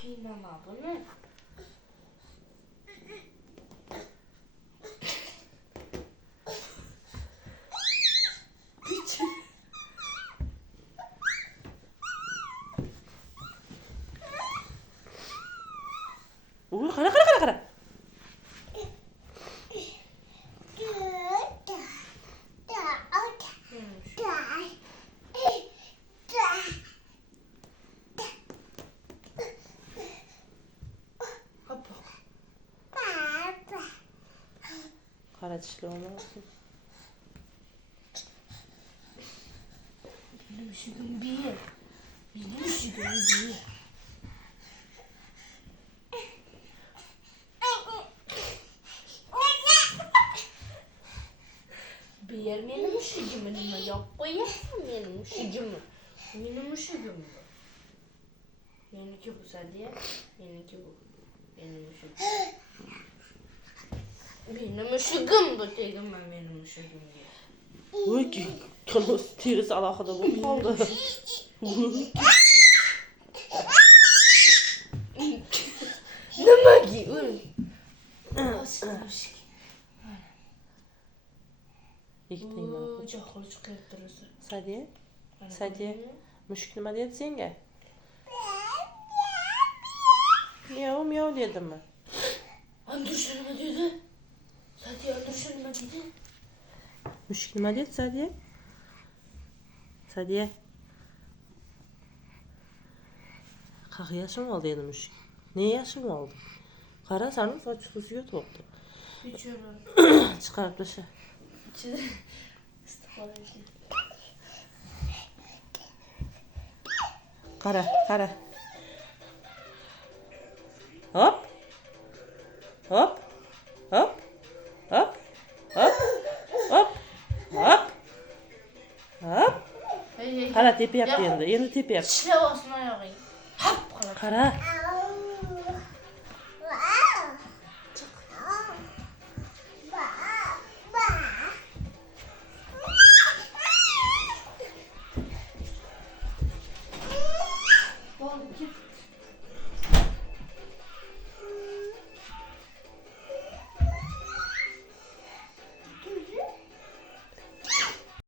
Qiynama buni. Uy, qara. Qara tishli olmasin. Benim üşügüm bir. Benim üşügüm bir. Bir yer benim üşügümü nima yok koyasın benim üşügümü. Benim üşügüm bu. Benimki bu Sadiye. Benimki bu. Benim üşügüm. Benim üşügüm bu dedim ben benim üşügüm diye. Uy, qanos terisi alohida bo'lib qoldi. Nima ki? Ikkitangdan. Jahol chiqib tursa. Sadiye, mushuk nima dedi senga? Miyav dedimi? Andrusha nima dedi? Sadiye Andrusha nima dedi? Mushuk nima dedi Sadiye? Qaq yashim oldi endi mushuk. Ne yashim oldi? Qara, sening soch susiga to'qdi. Bechora. Chiqarib tasha. İçinde istiqbal ekan. Qara. Hop. Qara, tepyapti endi. Endi tepyapti. Tishlab olsin oyog'ing. Hop qilib. Qara.